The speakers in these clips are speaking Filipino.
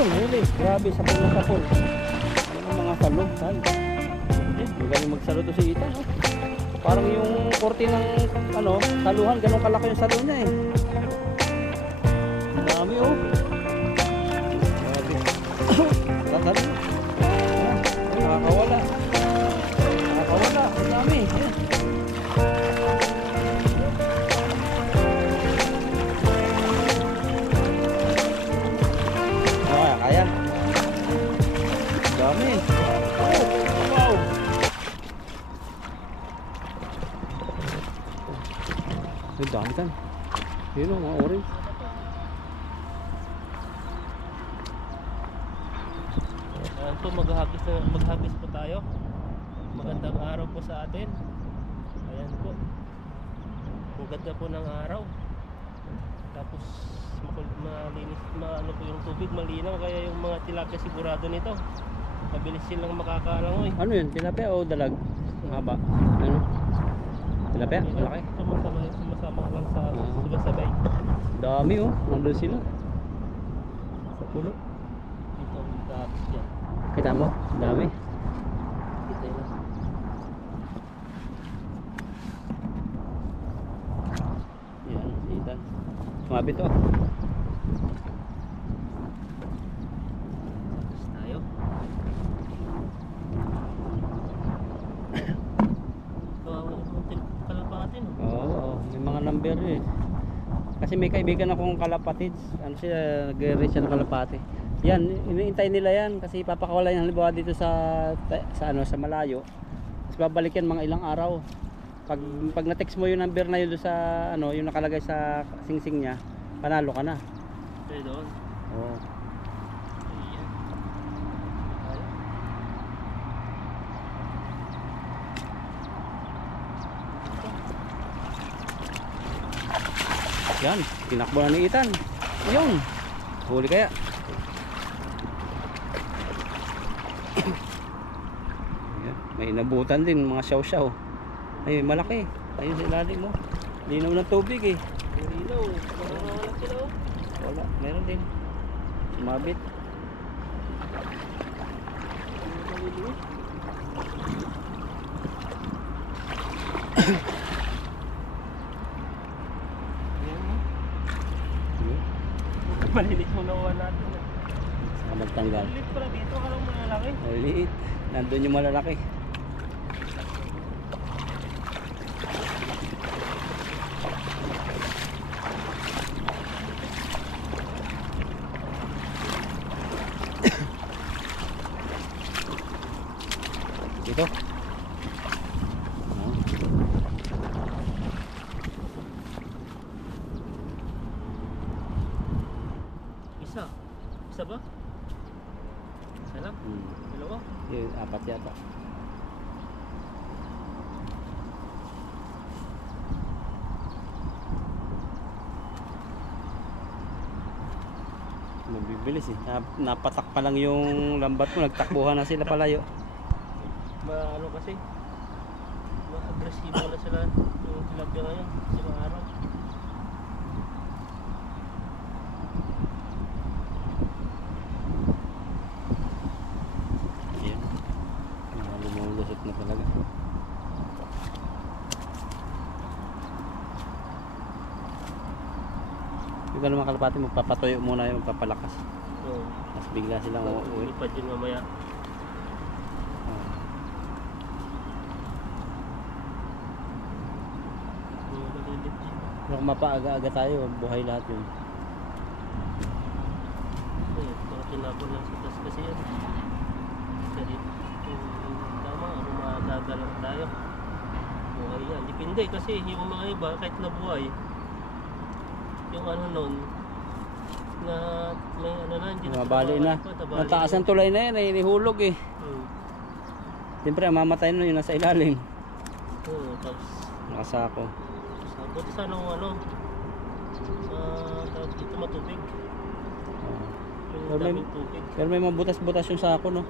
Ayun, huli. Grabe, sapol na sapol. Ayun ang mga salo. Magaling magsalo to si Ethan, no? Parang yung korte ng ano, saluhan, ganun kalaki yung salo niya eh. Dami oh. Grabe. Salo. Nakakawala. Nakakawala. Ang dami. Ayan. Kaya. Dami. Oh, wow. Ay, dami kan. Yun o, mga orange. Ayan po, maghagis po tayo. Magandang araw po sa atin. Ayan po. Ang ganda po ng araw. Tapos malinis, ano po yung tubig, malinaw. Kaya yung mga tilapia sigurado nito. Mabilis silang makakalangoy. Ano yun? Tilapia o dalag? Ang haba. Ano? Tilapia? Malaki? Sumasama lang sa sabay. Dami oh. Nandun sila. Sa pulo. Dito ang tapos dyan. Kita mo? Dami. Kita yun. Yan, si Ethan. Sumabit oh. Tapos tayo. Kawawa yung kalapatin. Oo, may mga number eh. Kasi may kaibigan akong kalapatids. Ano siya, nag-race siya ng kalapati. Yan, iniintay nila yan kasi papakawala yan halimbawa dito sa ano, sa malayo. Tapos babalik yan mga ilang araw. Pag na-text mo yung number na yun doon sa ano, yung nakalagay sa singsing niya, panalo ka na. Tayo doon. Oo. Ayan. Tayo. Yan, tinakbo na ni Ethan. Ayun. Huli kaya. Ayan, may inabutan din mga siyaw-siyaw. Ay, malaki. Ayun sa ilalim mo. Linaw ng tubig eh. Linaw. Wala sila oh. Wala, meron din. Sumabit. Malinis mo nakuha natin. Saka magtanggal. Maliit pala dito, alam mo malalaki. Maliit. Nandun yung malalaki. Dito. Isa ba? Isa lang? Dalawa? Yun, apat yata. Mabibilis eh. Napatak pa lang yung lambat mo, nagtakbuhan na sila palayo. Ano kasi? Ma-agresibo na sila yung tilapia ngayon. Sila araw. Ayan. Lumulusot na talaga. Yung ganun mga kalapati, magpapatuyo muna yung magpapalakas. Oo. Mas bigla silang uuwi. Ipad yun mamaya. Kung mapaaga-aga tayo, buhay lahat yun. Mga tinapon lang sa tas kasi yan. Kasi tama, magagalang tayo. Buhay yan. Depende kasi yung mga iba, kahit nabuhay, yung ano nun, na may ano na, hindi Mabali na. Mataas ang tulay na yan, ay nihulog eh. Siyempre, mamatay na yun nasa ilalim. Oo, tapos nakasako. buti sana kung ano, tawag dito matubig. Yung daming tubig. Pero may mabutas-butas yung sako, no?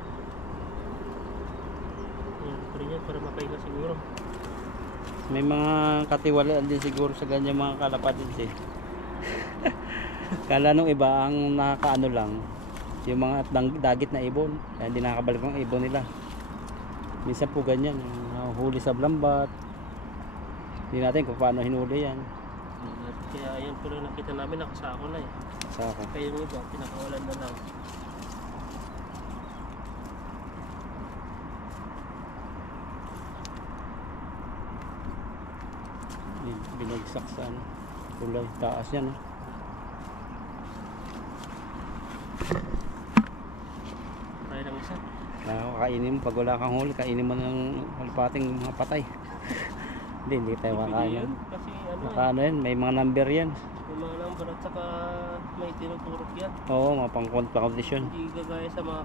Yan, pero yan, para makahinga siguro. May mga katiwalaan din siguro sa ganyan mga kalapatids eh. Kala nung iba ang nakakaano lang, yung mga dagit na ibon, kaya hindi nakakabalik ang ibon nila. Minsan po ganyan, huli sa blambat, hindi natin kung paano hinuli yan. Kaya ayan po lang nakita namin, nakasako na eh. Saka Kaya yung iba, pinakawalan na lang. binagsak sa ano, kulay taas yan. Tayo lang isa. Kainin mo pag wala kang huli, kainin mo ng kalapating mga patay. Hindi tayo kakain yan. Kasi ano Ano yan, may mga number yan. may mga number at saka may tinuturok yan. Oo, mga pang-competition. Hindi gagaya sa mga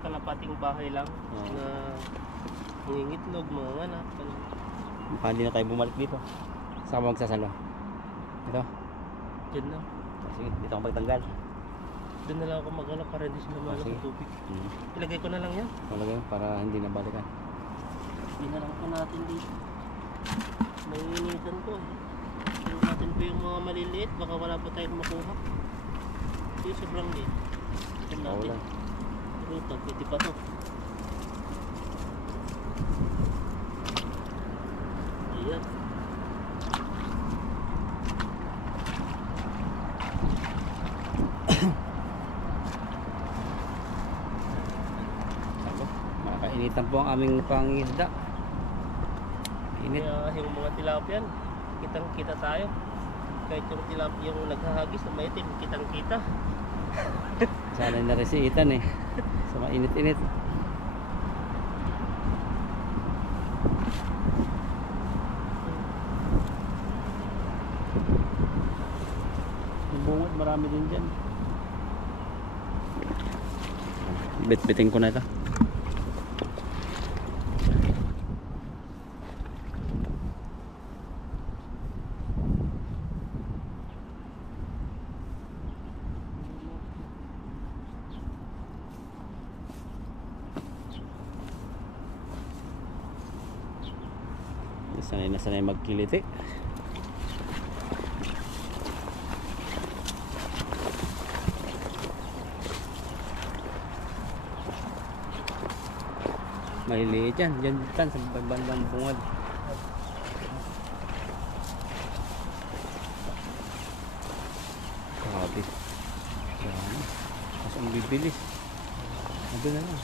kalapating bahay lang na nangingitlog, mga anak. Baka hindi na tayo bumalik dito. Saka magsasalo. Ito. Diyan lang. Sige, dito ako magtanggal. Doon na lang ako maghanap para hindi sila malaki Sige. tubig. Ilagay ko na lang yan. Talaga para hindi na balikan. Dinarang ko natin dito. Naiinitan ko eh. Tingnan natin po yung mga maliliit. Baka wala pa tayong makuha. Ito yung sobrang liit. Tingnan natin. Wala. Pero ito, pwede pa to. Ayan. Salo. Makainitan po ang aming pangisda. Init. Kaya yung mga tilapyan, kitang kita tayo. Kahit yung tilapia yung naghahagis na maitim, kitang kita. Sanay na rin si Ethan eh. Sa mainit-init. Yung bungad marami din dyan. Bit-biting ko na ito. Sanay na sanay magkiliti. Maliliit yan. Diyan sa bandang bungad. Grabe. Yan. Mas ang bibilis. Ando na lang.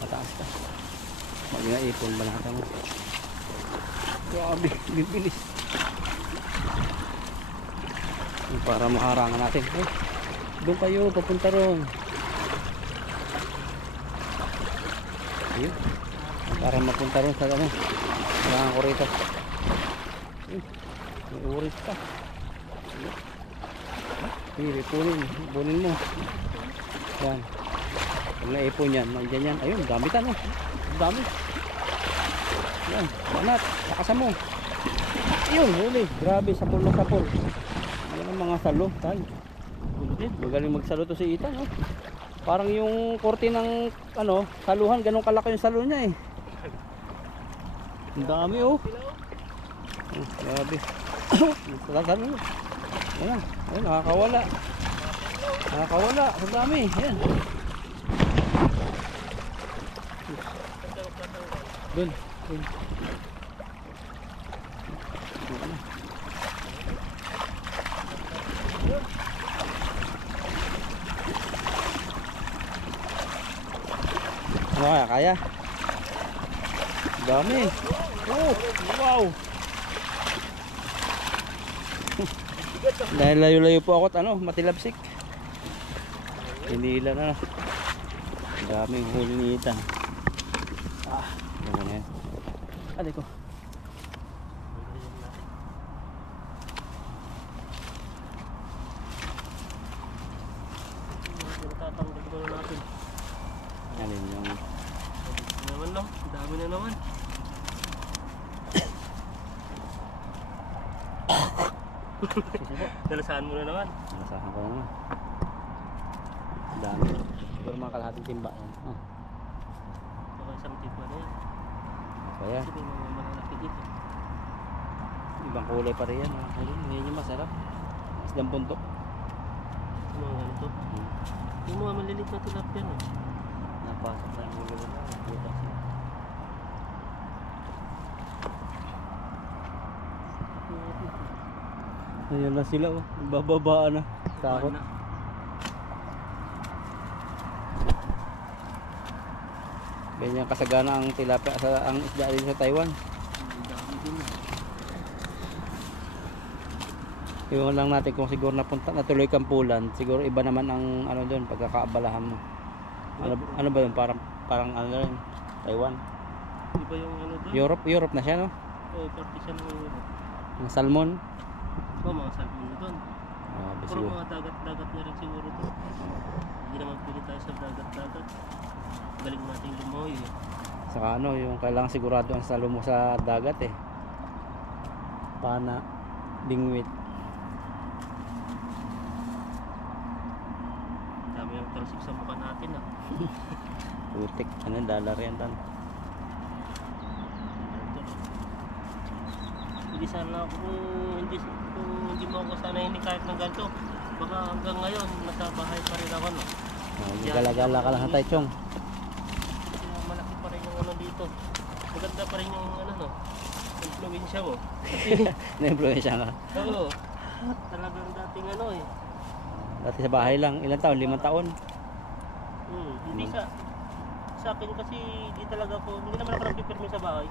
Mataas ka. Mag-ipon ba nakata mo? Grabe, bibilis. Para makarangan natin. Ay, doon kayo, papunta ron. Ayun. Para mapunta ron sa ano. Kailangan ko rito. Ayun. May urit pa. Sige, punin mo. Yan. Pag naipon yan, nandiyan yan. Ayun, dami ka no. Dami. Yan, banat, sakasan mo. Yun, huli. Grabe, sapul na sapul. Yan ang mga salo. Tayo. Magaling magsalo to si Ethan, no? Parang yung korte ng ano, saluhan, ganun kalaki yung salo niya eh. Ang dami oh. Grabe. Salo. Yan, ayun, nakakawala. Nakakawala, ang dami. Yan. Doon. Ano kaya? Dami. Oh, wow. Dahil layo-layo po ako at ano, matilapsik. Hinila na. Daming huli ni Ethan. Ano na yan? Alay ko. Tatanggal ko na natin. Alin yung Naman no, dami na naman. Nalasaan mo na naman. nasahan ko naman. Dami. Siguro mga kalahating timba yan. Oh, Baka isang tipo na yan. kaya Kasi may mga malalaki dito. ibang kulay pa rin yan. Mga kulay. Ngayon yung masarap. Mas dampuntok. Mga ganito. Yung mga maliliit na tilapia no. Napasok na yung ulo na. Butas yun. Ayan na sila oh. Bababaan na. Takot. Ano? Ganyan kasagana ang tilapia sa ang isda din sa Taiwan. Ang dami din. Iwan lang natin kung siguro natuloy kang pulan, siguro iba naman ang ano doon pagkakaabalahan mo. Ano ba yun? Parang ano rin, Taiwan. Iba yung ano doon? Europe na siya no? Oo, parte siya ng Europe. Ang salmon. Oo, mga salmon na doon. Puro Siguro. mga dagat-dagat na rin siguro doon. Hindi naman pili tayo sa dagat-dagat. Galing natin lumoy eh. Saka ano, yung kailangan sigurado ang salo mo sa dagat eh. Pana, bingwit. Dami yung talsik sa mukha natin ah. Putik, ano dollar yan tan. Hindi sana kung hindi mo ako sana ini kahit ng ganito. Baka hanggang ngayon nasa bahay pa rin ako no. Gala-gala ka lang sa Taichung. Kaya malaki pa rin yung ano dito. Maganda pa rin yung ano no. Influensya mo. Kasi Na-influensya ka. oo. Talagang dating ano eh. Dati sa bahay lang, ilang taon? 5 taon. Hindi sa akin kasi hindi talaga ako, hindi naman ako nagpipirmi sa bahay.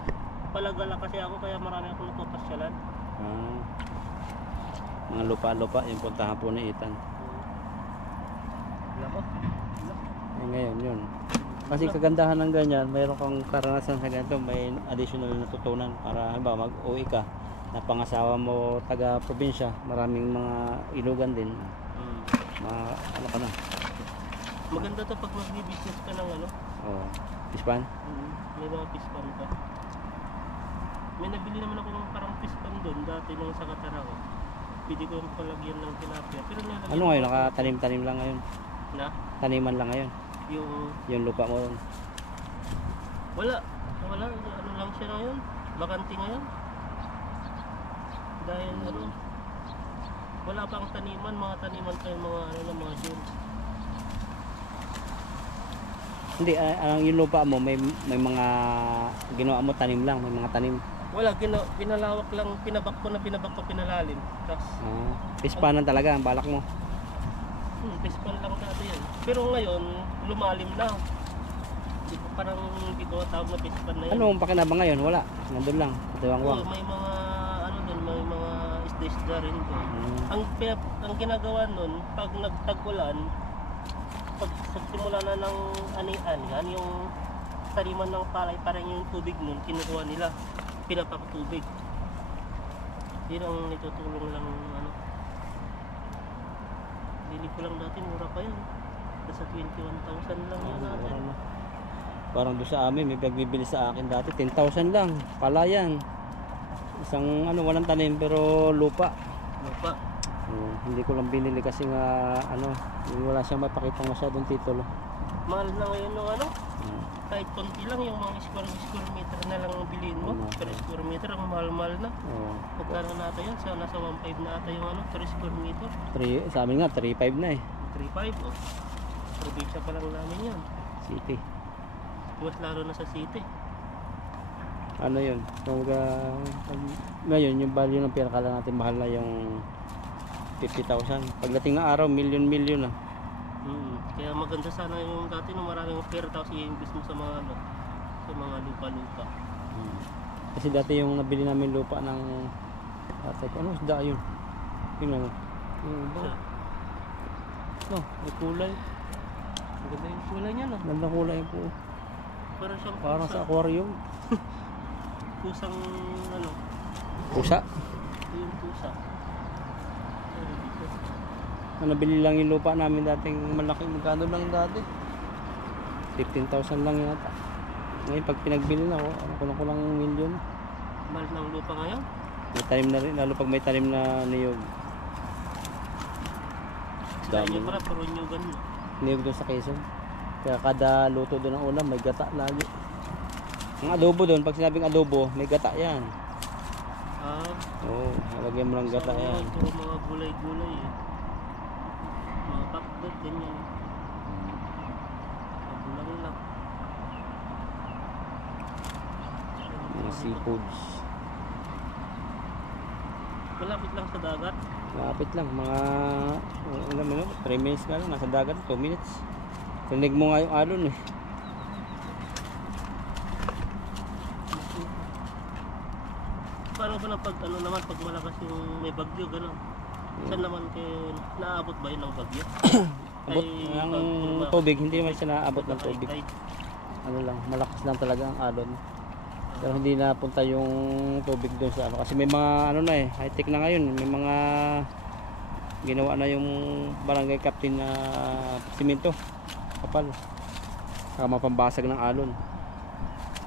Palagala kasi ako kaya marami akong napapasyalan. Mga lupa-lupa yung puntahan po ni Ethan. Nako. Eh, ngayon yun. Kasi kagandahan ng ganyan, mayroon kang karanasan sa ganito, may additional na natutunan para halimbawa mag-uwi ka na pangasawa mo taga probinsya, maraming mga ilugan din. Mga ano ka na. Maganda to pag mag-business ka ng ano. Oh, pispan. May mga pispan ka. May nabili naman ako ng parang pispan doon dati nung sa Katara ko. Pwede ko yung palagyan ng tilapia. Pero nilagyan Ano ngayon, nakatanim-tanim lang ngayon. na Taniman lang ngayon. yung Yung lupa mo ron. wala ano lang siya ngayon. Bakante ngayon. Dahil ano wala pang taniman, mga taniman pa yung mga ano lang mga dune. Hindi, yung lupa mo may mga ginawa mo tanim lang, may mga tanim. Wala, pinalawak lang, pinabak ko, pinalalim. Tapos, Pispanan talaga ang balak mo. pispan lang dati yan. Pero ngayon, lumalim na. Hindi ko parang hindi ko tawag na pispan na yun. Ano ang pakinabang ngayon? Wala. Nandun lang. Katiwang-wang. Oo, may mga, ano dun, may mga isda-isda rin dun. Ang ginagawa nun, pag nagtag-ulan, pag simula na ng ani-anihan, yung taniman ng palay, parang yung tubig nun, kinukuha nila. Pinapakatubig. Yun ang nitutulong lang ano. Bili ko lang dati, mura pa yun. Nasa 21,000 lang yun natin. Parang doon sa amin, may pagbibili sa akin dati, 10,000 lang. Palayan. Isang ano, walang tanim pero lupa. Lupa. Hindi ko lang binili kasi nga ano, wala siyang mapakitang masyadong titulo. Mahal na ngayon yung ano. Kahit konti lang yung mga square meter na lang bilhin mo. Per square meter ang mahal-mahal na. Pagkano na ata yan? Nasa 1.5 na ata yung ano, per square meter. Sa amin nga, 3.5 na eh. 3.5 oh. Probinsya pa lang namin yan. City. Mas lalo na sa city. Ano yun? Ngayon, yung value ng pera kala natin mahal na yung 50,000. Pagdating na araw, million na. Kaya maganda sana yung dati nung maraming pera tapos i-invest mo sa mga ano, sa mga lupa-lupa. Kasi dati yung nabili namin lupa ng ano isda yun? Tingnan mo. May kulay. Maganda yung kulay niya no. Ganda kulay po. Parang sa aquarium. Pusang ano? Pusa. Ito yung pusa. Nabili lang yung lupa namin dating malaki. Magkano lang dati? 15,000 lang yata. Ngayon pag pinagbili na ako, ko lang million. Mahal ng lupa ngayon? May tanim na rin, lalo pag may tanim na niyog. Sa inyo pala, puro nyugan mo. Niyog doon sa Quezon. Kaya kada luto doon ng ulam, may gata lagi. Ang adobo doon, pag sinabing adobo, may gata yan. Oo, halagyan mo ng gata yan. Puro mga gulay-gulay eh. Mga Doon, ganyan. Magulang lang. Mga seafoods. Malapit lang sa dagat. Malapit lang, mga alam mo, 3 minutes nga lang, nasa dagat, 2 minutes. Tinig mo nga yung alon eh. Paano ba na pag ano naman, pag malakas yung may bagyo, gano'n? Saan naman kayo, naabot ba yun ng bagyo? Abot Ay, ng pag- tubig, hindi naman siya naabot ng Ay, tubig. tide. Ano lang, malakas lang talaga ang alon. Pero hindi napunta yung tubig doon sa ano. Kasi may mga ano na eh, high tech na ngayon. May mga ginawa na yung barangay captain na simento. Kapal. Saka mapambasag ng alon.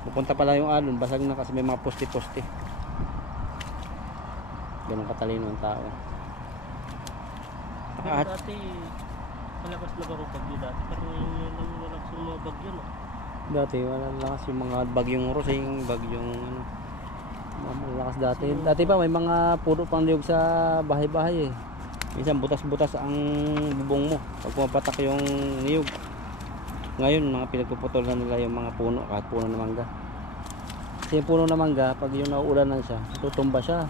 Pupunta pala yung alon, basag na kasi may mga poste-poste. Ganun katalino ang tao. Pero At dati, malakas na ba ang bagyo dati? Pero yung malakas yung mga bagyo, no? dati wala lakas yung mga bagyong Rosing, bagyong ano. Malakas dati. Dati pa may mga puno pang niyog sa bahay-bahay eh. Minsan butas-butas ang bubong mo pag pumapatak yung niyog. Ngayon mga pinagpuputol na nila yung mga puno, kahit puno ng mangga. Kasi yung puno ng mangga, pag yung nauulan lang siya, tutumba siya.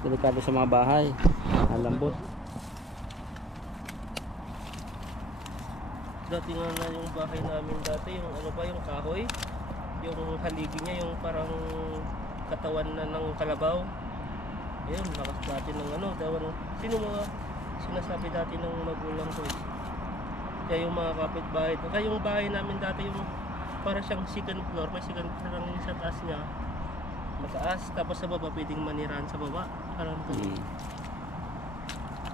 Delikado sa mga bahay. Ang lambot. Dati nga na yung bahay namin dati, yung ano ba, yung kahoy, yung haligi niya, yung parang katawan na ng kalabaw. Ayun, lakas dati ng ano, dawan. Sino mga sinasabi dati ng magulang ko eh. Kaya yung mga kapitbahay, kaya yung bahay namin dati yung para siyang second floor, may second floor lang sa taas niya. Mataas, tapos sa baba pwedeng manirahan sa baba. Parang Hmm.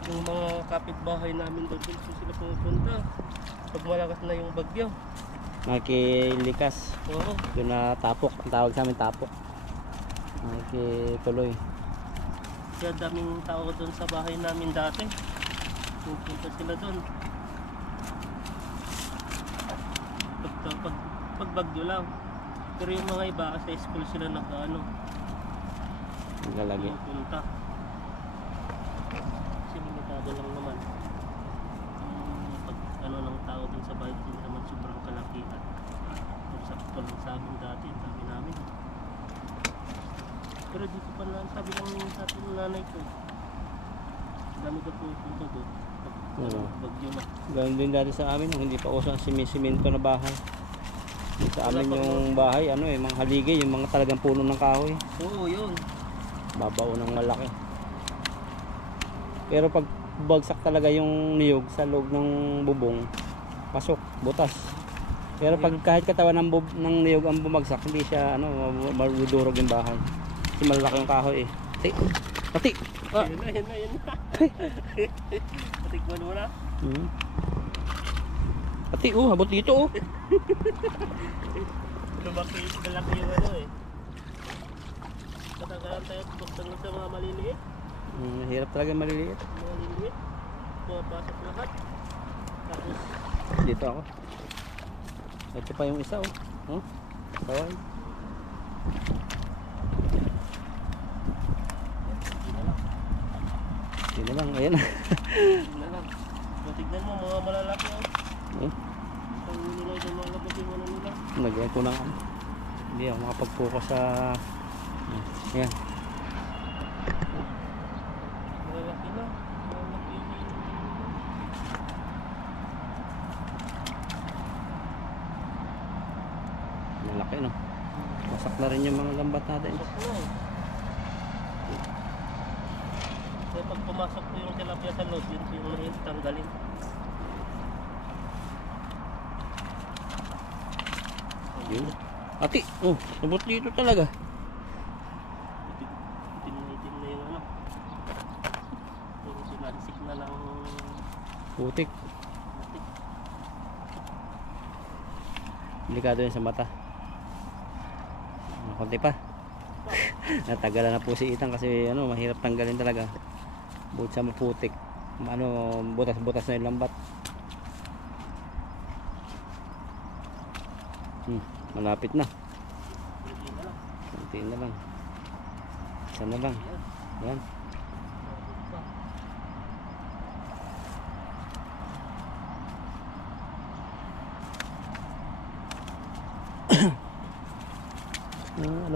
yung mga kapitbahay namin doon sila pumupunta. Pag malakas na yung bagyo. Nakikilikas. Oo. Yun na tapok. Ang tawag sa amin tapok. Nakikituloy. Kaya daming tao doon sa bahay namin dati. Pupunta sila doon. Pag bagyo lang. Pero yung mga iba sa school sila nag-ano, Lalagay. pupunta. Kasi limitado lang naman. Pag ano ng tao doon sa bahay, hindi naman sobrang kalakihan. Sakto lang sa amin dati, ang dami namin. Pero dito pa na, sabi lang sa atin ng nanay ko, dami ka pupunta doon. Oo. Bagyo na. Ganun din dati sa amin, hindi pa uso ang simento na bahay. Sa amin yung bahay, ano eh, mga haligi, yung mga talagang puno ng kahoy. Oo, yun. Babao ng malaki. Pero pag bagsak talaga yung niyog sa loob ng bubong, pasok, butas. Pero pag kahit katawan ng niyog ang bumagsak, hindi siya ano, marudurog yung bahay. Kasi malalaki yung kahoy eh. Pati! Ah. Yun na. Patikman mo na. Hmm. Pati habot dito oh. Lumaki, malaki yung ano eh. Katagalan tayo buksan sa mga maliliit. Hirap talaga maliliit. Mga maliliit. Pumapasok lahat. Tapos, Dito ako. Ito pa yung isa oh. Oh. Bawal. hindi na lang. Yun na lang, ayan. Hindi na lang. Tignan mo, mga malalaki oh. Eh, Ang nila yung mga labas yung ano nila. nagyan ko ng ano. Hindi ako makapag-focus sa ayan. Malalaki na. Malalaki. Malaki no. Masak na rin yung mga lambat natin. Pasok na eh. Kaya pag pumasok po yung tilapia sa loob, yun po yung mahirap tanggalin. Yun. Ati, oh, sabot dito talaga. Itim na yung ano. Yung sinansik na ng Putik. putik. Delikado yun sa mata. Konti pa. Natagalan na po si Itang kasi ano, mahirap tanggalin talaga. Bukod sa maputik. Ano, butas-butas na yung lambat. Malapit na. Hindi na lang. Konti na lang. Isa na lang. Ayan. Yan.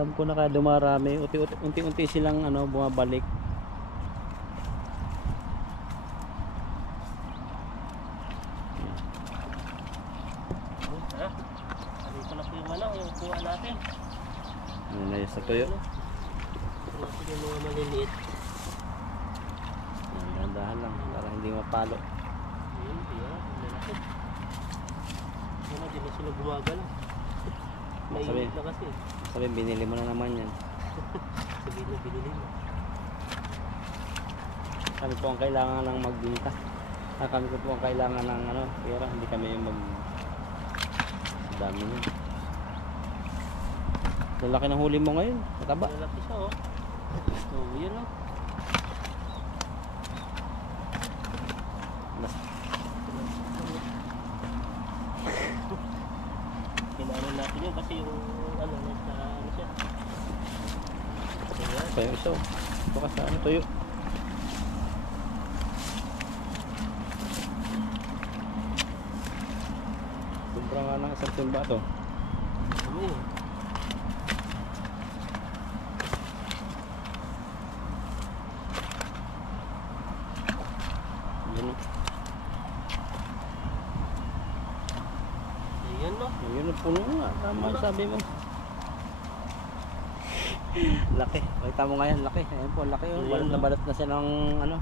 Alam ko na kaya dumarami. Unti-unti silang ano, bumabalik. Tara. Dito na po yung ano, yung kuha natin. Ano na yun sa tuyo. Natin yung mga maliliit. Dahan-dahan lang para hindi mapalo. Ayun, yan. Lalaki. Ano, di na sila gumagal. Mainit na kasi. Sabi, binili mo na naman yan. Sabihin na binili mo. Kami po ang kailangan ng magbinta. Kami ko po ang kailangan ng ano, pera. Hindi kami yung dami niya. Lalaki ng huli mo ngayon. Mataba. Lalaki siya oh. So, yun oh. Kinaano natin yun kasi yung ano, nasa ano siya. Ayan. Ito yung isa. Ito ka sa ano, tuyo. Sobrang nga ng isang timba to. Ano yun? Yun. Ayan no. Yun ang puno nga. Tama yung sabi mo. Laki. Kita mo nga yan. Laki. Ayan po. Laki. Oh. Balot na balot na siya ng ano,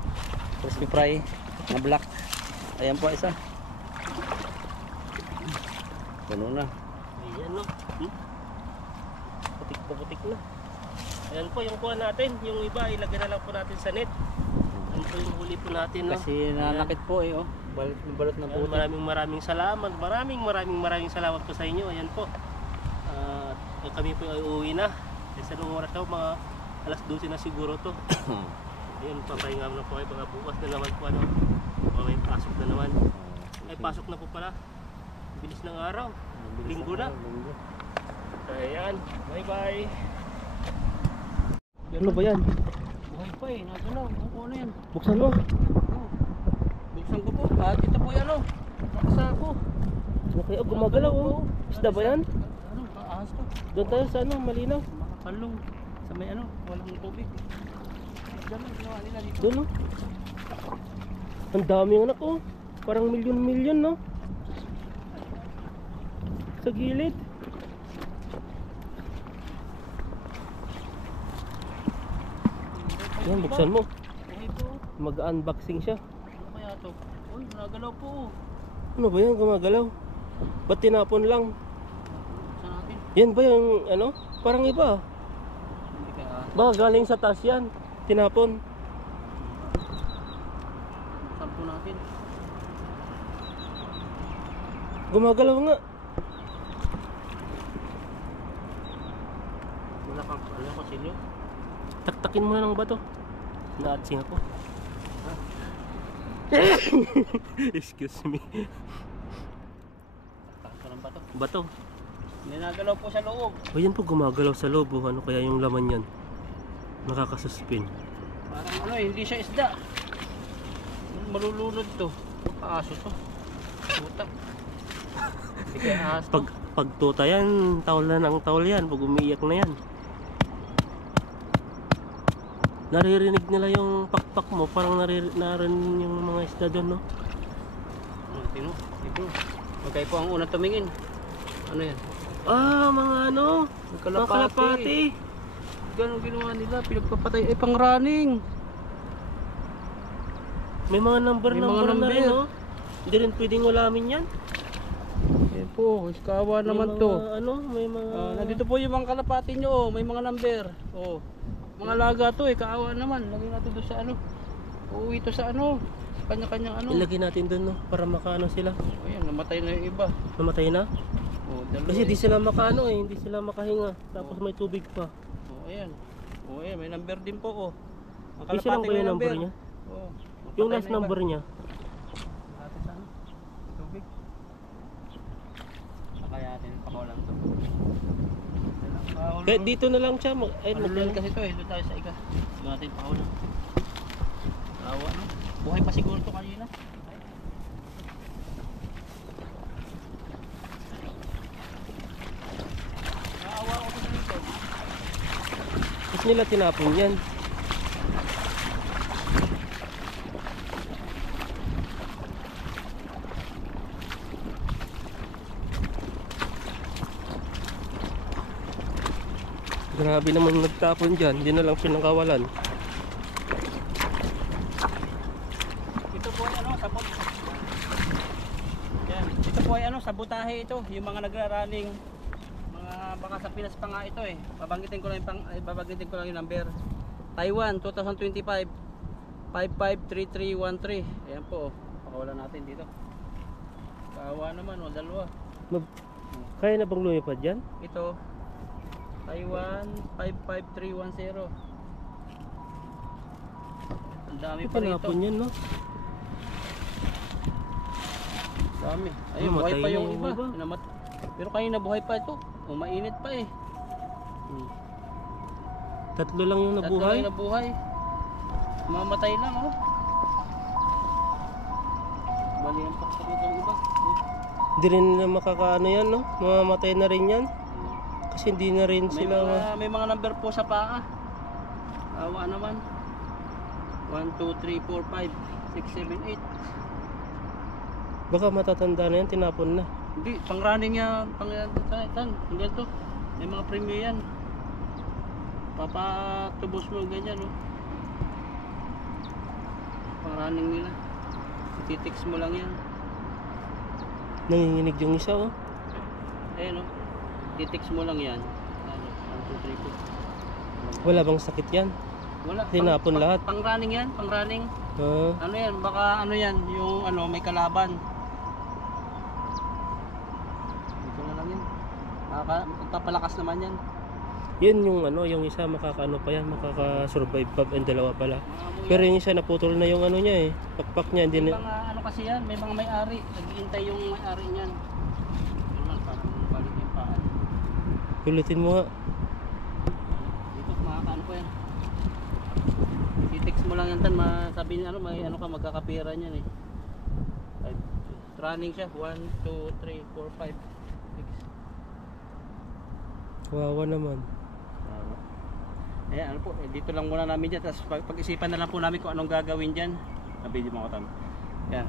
crispy fry na black. Ayan po isa. Puno na. Ayan no. Putik na putik na. Ayan po yung kuha natin. Yung iba ilagay na lang po natin sa net. Ayan po yung huli po natin no. Kasi nanakit po eh. Oh. Balot na balot na po. Maraming salamat. Maraming salamat po sa inyo. Ayan po. Kami po ay uuwi na. Sa nung oras daw, mga alas 12 na siguro to. Ayun, papahinga na po kayo. Mga bukas na naman po ano. May pasok na naman. Ay, pasok na po pala. Bilis ng araw. Linggo na. Ayan. Bye bye. Ano ba yan? Buhay pa eh. Nagalaw. Ano yan? Buksan mo. Buksan ko po. Ito po yan oh. Nakasa ko. Ano kaya? Gumagalaw oh. Isda ba yan? Ano? Ahas to. Doon tayo sa ano, malinaw. Kalong sa may ano, walang tubig. Diyan ang ginawa nila dito. Doon oh. Ang daming anak oh. Parang milyon-milyon no. Sa gilid. Yan, buksan mo. Buhay po. Mag-unboxing siya. Ano kaya to? Uy, nagalaw po. Ano ba yan? Gumagalaw. Ba't tinapon lang? Buksan natin. Yan ba yung ano? Parang iba. Hindi kaya. Baka galing sa taas yan. Tinapon. Buksan po natin. Gumagalaw nga. Wala kang ano ko silyo. Taktakin mo na ng bato. Naatsing ako. Excuse me. Takot ng bato. Bato. Hindi nagalaw po sa loob. O yan po gumagalaw sa loob. Oh. Ano kaya yung laman yan? Nakakasuspin. Parang ano hindi siya isda. Malulunod to. Aso to. Puta. Hindi kaya aso. Pag tuta yan, tawol na ng tawol yan. Pag umiiyak na yan. Naririnig nila yung pakpak mo. Parang narinig yung mga isda doon, no? Tino. Ito. Magkaya po ang unang tumingin. Ano yan? Ah, mga ano? Mga kalapati. Ganun ginawa nila. Pinagpapatay. Ay, pang running. May mga number May mga na rin, number. no? Hindi rin pwedeng ulamin yan. Yan po. Iskawa May naman mga, to. ano, may mga... Nandito po yung mga kalapati nyo. Oh. May mga number. Oh. Mga laga to eh. Kaawa naman. Lagay natin doon sa ano. Uuwi to sa ano. Kanya-kanyang ano. Ilagay natin doon, no? Para makaano sila. Ayan, namatay na yung iba. Namatay na? Oh, dalawa Kasi eh. di sila makaano eh. Hindi sila makahinga. Tapos may tubig pa. Oh, ayan. Oh, ayan. May number din po oh. Ang Isa lang ba may yung number niya? Oh. Yung Napatay last na iba. number niya. Natin sa ano? Tubig. Kaya natin pakawalan to. Kahit dito na lang siya. Ay, Malulun kasi to eh. Doon tayo sa iga. Doon natin pakawalan. Awa no? Buhay pa siguro to kanina. Naawa ako sa dito. nila tinapon yan? Grabe naman nagtapon dyan, hindi na lang pinakawalan. Ito po ay ano, sabot. Yan. Ito po ay ano, sabotahe ito. Yung mga nagra-running. Mga baka sa Pinas pa nga ito eh. Babanggitin ko lang yung number. Taiwan 2025 553313. Ayan po. Pakawalan natin dito. Kawa naman o, dalawa. Kaya na bang lumipad dyan? Ito Taiwan 55310. Ang dami pa rito. Tinapon yan, no? Dami. Ayun, Namatay buhay pa na yung yung iba. iba. Pero kanina buhay pa ito. O, mainit pa eh. Tatlo lang yung Tatlo nabuhay. lang nabuhay. Mamatay lang oh. Bali ang paksak itong iba. Hindi rin na makakaano yan, no? Mamamatay na rin yan. Kasi hindi na rin May mga number po sa paa. Awa naman. 1, 2, 3, 4, 5, 6, 7, 8. Baka matatanda na yan, tinapon na. Hindi, pang running yan. Pang yan. Hanggang to. May mga premium yan. Papatubos mo ganyan oh. Pang running nila. Titix mo lang yan. Nanginginig yung isa, oh. Ayun oh. Titix mo lang yan. 1, 2, 3, 4. Wala bang sakit yan? Wala. Tinapon lahat? Pang running yan. Pang running. Ah, Ano yan? Baka ano yan. Yung ano may kalaban. Ito na lang yan. Magpapalakas naman yan. yun yung ano, yung isa makakaano pa yan, makaka-survive pa, ang dalawa pala. Pero yung isa naputol na yung ano niya eh, pakpak niya, hindi May na. mga ano kasi yan. May mga may-ari. Naghihintay yung may-ari niyan. Normal parang balik yung paan. Ulitin mo nga. Dito makakaano po yan. I-text mo lang yan tan, sabi niya ano, may ano ka magkakapira niyan eh. Running siya 1, 2, 3, 4, 5, 6. Wawa naman. Ayan, ano po, dito lang muna namin dyan. Tapos pag-isipan na lang po namin kung anong gagawin dyan. Nabili mo ako tan. Yan,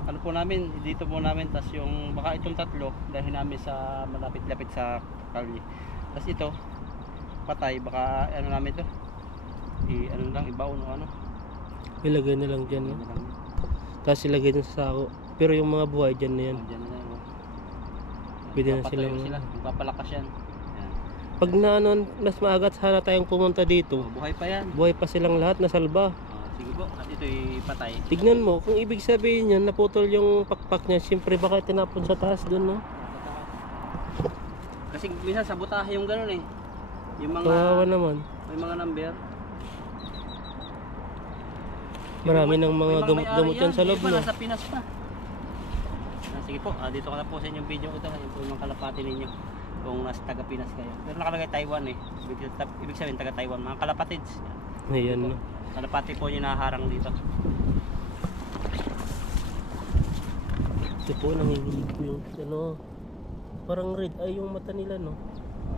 ano po namin, dito po namin. Tapos yung, baka itong tatlo, dahil namin sa malapit-lapit sa kalye. Tapos ito, patay, baka ano namin to. Ano lang, ibaon o ano. Ilagay na lang dyan. No? Ano lang. Tapos ilagay dun sa sako. Pero yung mga buhay dyan na yan. Dyan na yan. Pwede na Papatayo silang- sila, magpapalakas yan. Yan. Pag na ano, mas maagat sana tayong pumunta dito. Oh, buhay pa yan. Buhay pa silang lahat, nasalba. Sige po, at ito'y patay. Tignan mo, kung ibig sabihin yan, naputol yung pakpak niya, siyempre baka tinapon sa taas dun, no? Kasi minsan sabotahe yung ganun eh. Yung mga, Kawawa naman. may mga number. Marami ng mga May may-ari gamot-gamot yan sa loob, Yung iba no? nasa Pinas pa. Sige po, dito ko na po sa inyong video ito. Yung po yung kalapati ninyo. Kung nasa taga Pinas kayo. Pero nakalagay Taiwan eh. Ibig sabihin taga Taiwan. Mga kalapatids. Ayan, no? Kalapati po yung naharang dito. Ito po, nanginginig po yung, ano, parang red, ay yung mata nila, no?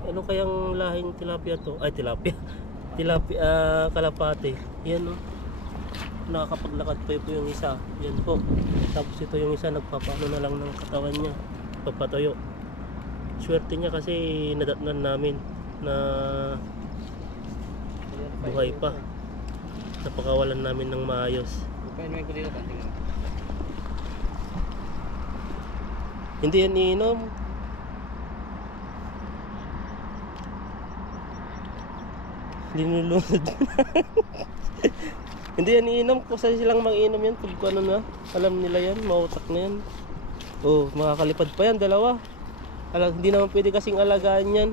Ano kayang lahing tilapia to? Ay, tilapia. Tilapia, kalapate. Yan, no? Nakakapaglakad pa po yung isa. Yan po. Tapos ito yung isa, nagpapano na lang ng katawan niya. Papatoyo. Swerte niya kasi nadatnan namin na buhay pa. Napakawalan namin ng maayos. Painuin ko dito. Tingnan mo. Hindi yan iinom. Linulunod. Hindi yan iinom. Kusa silang mag-iinom yan. Pag ano na, alam nila yan. Mautak na yan. Oh, makakalipad pa yan, dalawa. Hindi naman pwede kasing alagaan yan.